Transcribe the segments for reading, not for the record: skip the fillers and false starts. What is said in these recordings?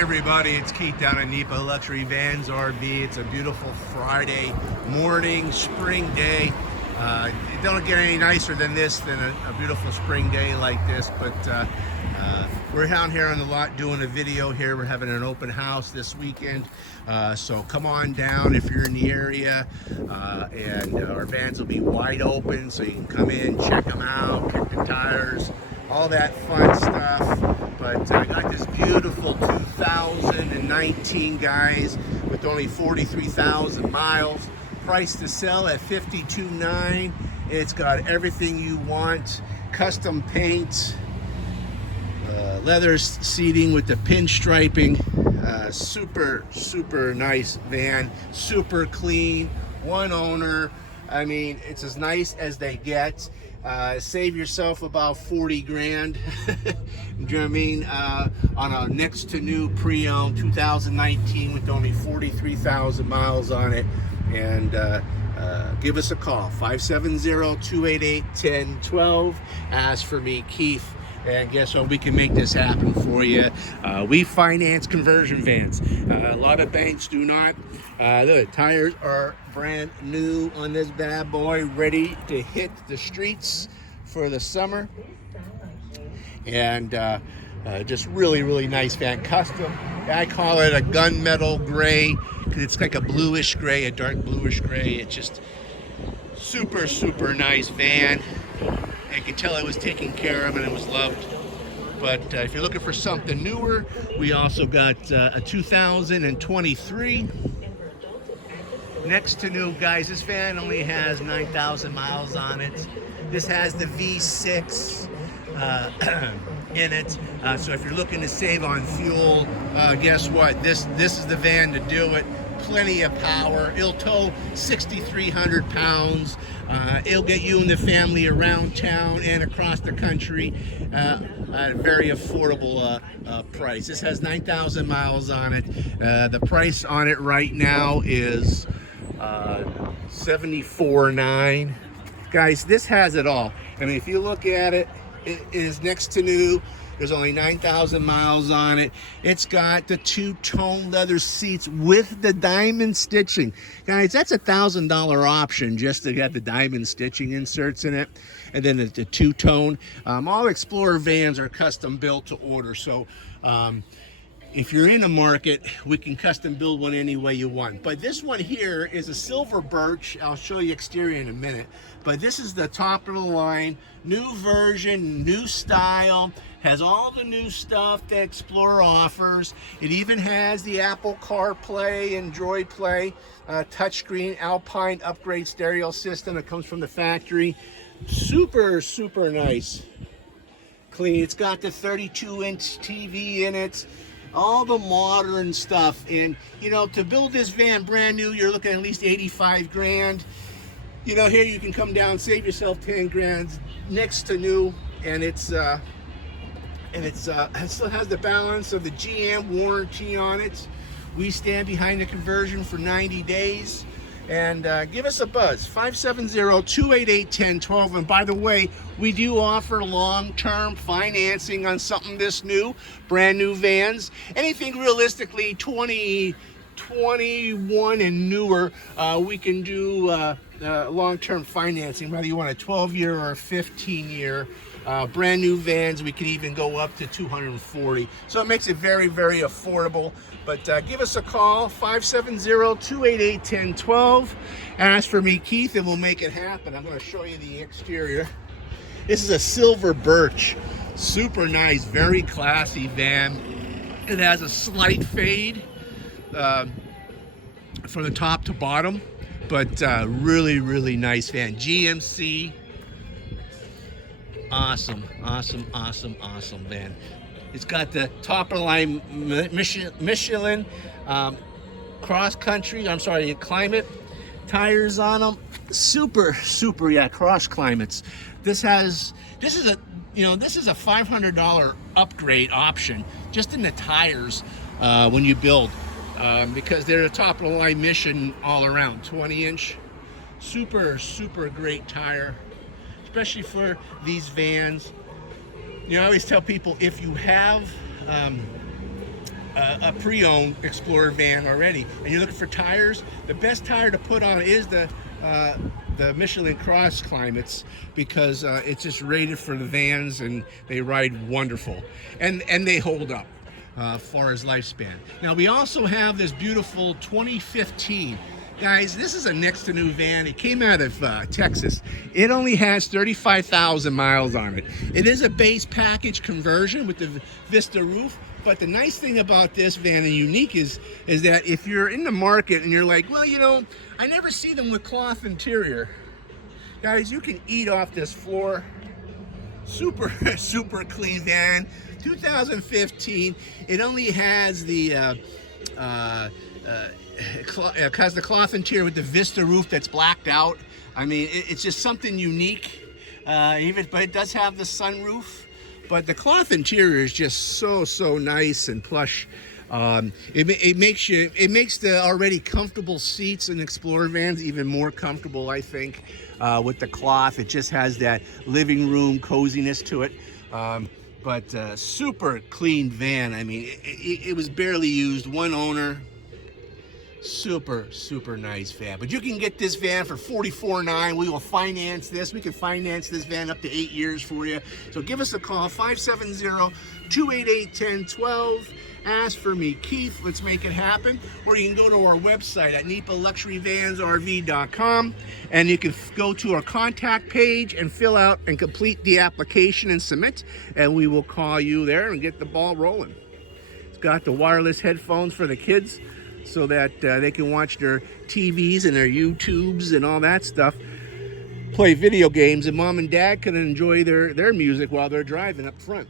everybody, it's Keith down at NEPA Luxury Vans RV. It's a beautiful Friday morning, spring day. It don't get any nicer than this, than a beautiful spring day like this, but we're down here on the lot doing a video here. We're having an open house this weekend, so come on down if you're in the area, and our vans will be wide open, so you can come in, check them out, kick the tires, all that fun stuff. But I got this beautiful 2019, guys, with only 43,000 miles. Price to sell at $52,900. It's got everything you want. Custom paint, leather seating with the pinstriping. Super nice van. Super clean. One owner. I mean, it's as nice as they get. Save yourself about 40 grand. Do you know what I mean? On a next to new pre-owned 2019 with only 43,000 miles on it. And give us a call, 570-288-1012. Ask for me, Keith. And guess what? We can make this happen for you. We finance conversion vans. A lot of banks do not. The tires are brand new on this bad boy, ready to hit the streets for the summer. And just really nice van. Custom. I call it a gunmetal gray because it's like a bluish gray, a dark bluish gray. It's just super nice van. You can tell it was taken care of and it was loved. But if you're looking for something newer, we also got a 2023. Next to new, guys. This van only has 9,000 miles on it. This has the V6 in it. So if you're looking to save on fuel, guess what? This is the van to do it. Plenty of power. It'll tow 6,300 pounds. It'll get you and the family around town and across the country at a very affordable price. This has 9,000 miles on it. The price on it right now is $74,900. Guys, this has it all. I mean, if you look at it, it is next to new. There's only 9,000 miles on it. It's got the two-tone leather seats with the diamond stitching. Guys, that's $1,000 option just to get the diamond stitching inserts in it. And then the two-tone. All Explorer vans are custom built to order. So if you're in the market, we can custom build one any way you want. But this one here is a silver birch. I'll show you exterior in a minute. But this is the top of the line, new version, new style, has all the new stuff that Explorer offers. It even has the Apple CarPlay, Android Play, touchscreen, Alpine upgrade stereo system that comes from the factory. Super nice. Clean. It's got the 32-inch TV in it. All the modern stuff. And you know, to build this van brand new, you're looking at least 85 grand. You know, here you can come down, save yourself 10 grand next to new, and it still has the balance of the GM warranty on it. We stand behind the conversion for 90 days. And give us a buzz, 570-288-1012. And by the way, we do offer long-term financing on something this new, brand new vans. Anything realistically 2021 and newer, we can do long-term financing, whether you want a 12-year or a 15-year. Brand new vans, we can even go up to 240. So it makes it very affordable. But give us a call, 570-288-1012. Ask for me, Keith, and we'll make it happen. I'm going to show you the exterior. This is a silver birch. Super nice, very classy van. It has a slight fade from the top to bottom, but really nice van. GMC. Awesome van. It's got the top of the line Michelin climate tires on them. Super, cross climates. This is a $500 upgrade option just in the tires when you build, because they're the top of the line Michelin all around, 20-inch. Super great tire, especially for these vans. You know, I always tell people, if you have a pre-owned Explorer van already, and you're looking for tires, the best tire to put on is the Michelin Cross Climates, because it's just rated for the vans and they ride wonderful, and they hold up far as lifespan. Now we also have this beautiful 2015. Guys, this is a next to new van. It came out of Texas. It only has 35,000 miles on it. It is a base package conversion with the Vista roof, but the nice thing about this van and unique is that if you're in the market and you're like, well, you know, I never see them with cloth interior. Guys, you can eat off this floor. Super, super clean van. 2015. It only has the has the cloth interior with the Vista roof that's blacked out. I mean, it's just something unique. But it does have the sunroof. But the cloth interior is just so nice and plush. It makes the already comfortable seats in Explorer vans even more comfortable, I think, with the cloth. It just has that living room coziness to it. But super clean van. I mean, it was barely used, one owner. Super nice van. But you can get this van for $44,900. We will finance this. We can finance this van up to 8 years for you. So give us a call, 570-288-1012. Ask for me, Keith. Let's make it happen. Or you can go to our website at NEPALuxuryVansRV.com, and you can go to our contact page and fill out and complete the application and submit, and we will call you there and get the ball rolling. It's got the wireless headphones for the kids, so that they can watch their TVs and their YouTubes and all that stuff, play video games, and mom and dad can enjoy their music while they're driving up front.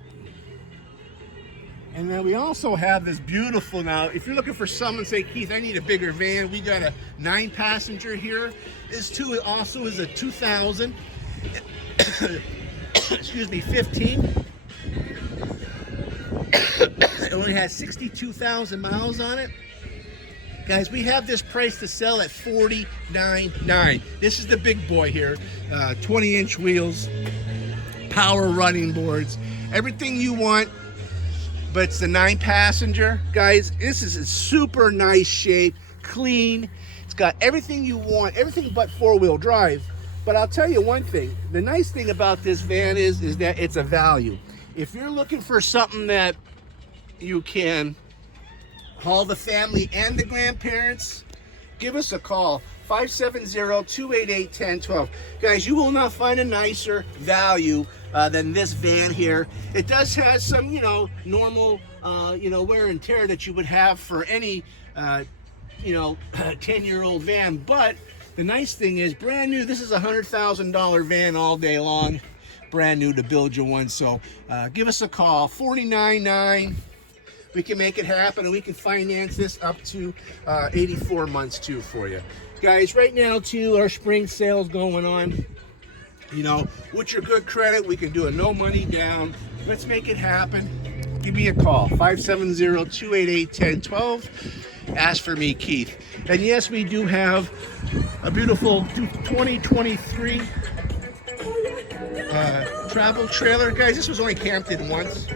And then we also have this beautiful, now if you're looking for someone, say, Keith, I need a bigger van, we got a 9-passenger here. This too also is a 2000 excuse me, 15. It only has 62,000 miles on it. Guys, we have this price to sell at $49,900. This is the big boy here. 20-inch wheels, power running boards, everything you want. But it's the 9-passenger. Guys, this is in super nice shape, clean. It's got everything you want, everything but 4-wheel drive. But I'll tell you one thing. The nice thing about this van is that it's a value. If you're looking for something that you can haul the family and the grandparents, give us a call, 570-288-1012. Guys, you will not find a nicer value than this van here. It does have some, you know, normal, wear and tear that you would have for any, 10-year-old van. But the nice thing is, brand new, this is a $100,000 van all day long. Brand new to build you one. So give us a call, $49,900. We can make it happen, and we can finance this up to 84 months too for you. Guys, right now too, our spring sale's going on. You know, with your good credit, we can do a no money down. Let's make it happen. Give me a call, 570-288-1012. Ask for me, Keith. And yes, we do have a beautiful 2023 travel trailer. Guys, this was only camped in once.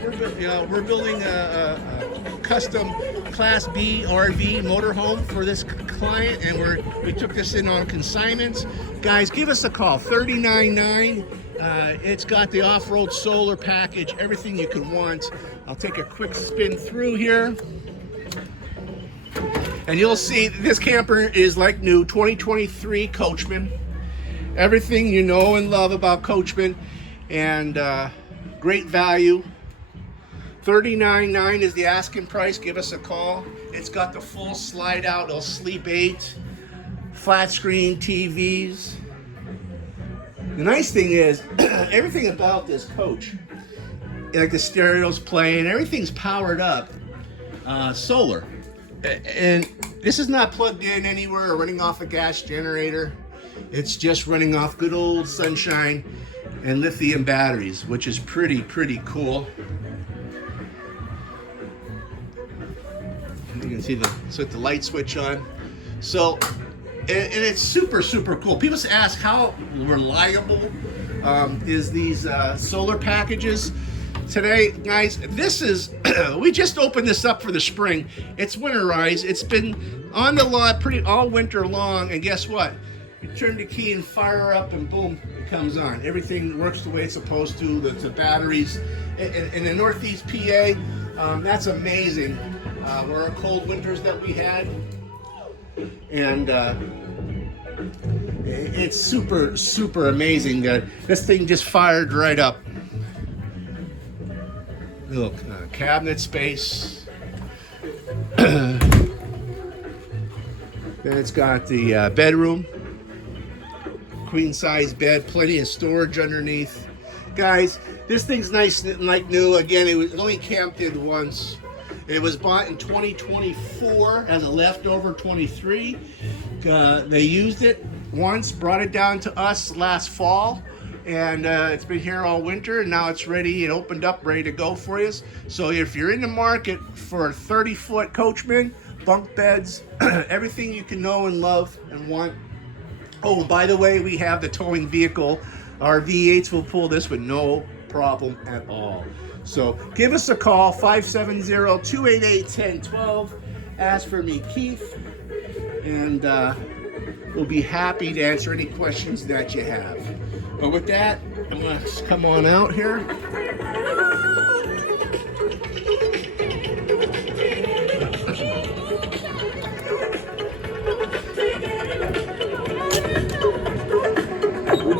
We're building a custom Class B RV motorhome for this client, and we took this in on consignments. Guys, give us a call, $39,900. It's got the off-road solar package, everything you could want. I'll take a quick spin through here, and you'll see this camper is like new, 2023 Coachman. Everything you know and love about Coachman, and great value. $39,900 is the asking price. Give us a call. It's got the full slide out, it'll sleep 8, flat screen TVs. The nice thing is, everything about this coach, like the stereo's playing, everything's powered up, solar. And this is not plugged in anywhere or running off a gas generator. It's just running off good old sunshine and lithium batteries, which is pretty cool. You can see the light switch on. So, and it's super cool. People ask how reliable is these solar packages. today, guys, this is, we just opened this up for the spring. It's winterized. It's been on the lot pretty all winter long, and guess what? You turn the key and fire up, and boom, it comes on. Everything works the way it's supposed to. The batteries. In the Northeast PA, that's amazing. Where our cold winters that we had, and it's super amazing. This thing just fired right up. Little cabinet space. Then it's got the bedroom, queen size bed, plenty of storage underneath. Guys, this thing's nice and like new. Again, it was only camped in once. It was bought in 2024 as a leftover 23. They used it once, brought it down to us last fall, and it's been here all winter, and now it's ready and opened up, ready to go for you. So if you're in the market for a 30-foot Coachman, bunk beds, everything you can know and love and want. Oh, by the way, we have the towing vehicle. Our V8s will pull this with no problem at all. So give us a call, 570-288-1012. Ask for me, Keith, and we'll be happy to answer any questions that you have. But with that, I'm going to come on out here.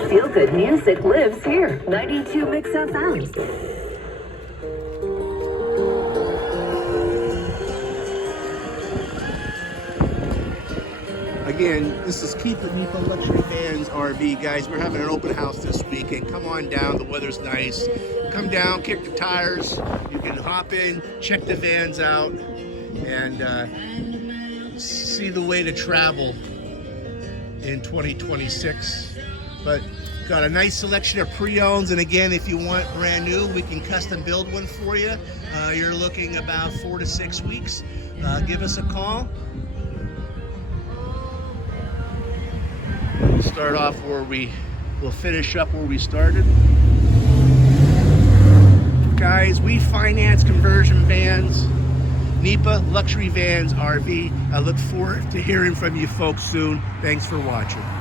Feel good music lives here. 92 Mix FM. Again, this is Keith with Nipa Luxury Vans RV. Guys, we're having an open house this weekend. Come on down. The weather's nice. Come down, kick the tires. You can hop in, check the vans out, and see the way to travel in 2026. But got a nice selection of pre-owns, and again, if you want brand new, we can custom build one for you. You're looking about 4 to 6 weeks. Give us a call. We'll start off we'll finish up where we started. Guys, we finance conversion vans. Nipa Luxury Vans RV. I look forward to hearing from you folks soon. Thanks for watching.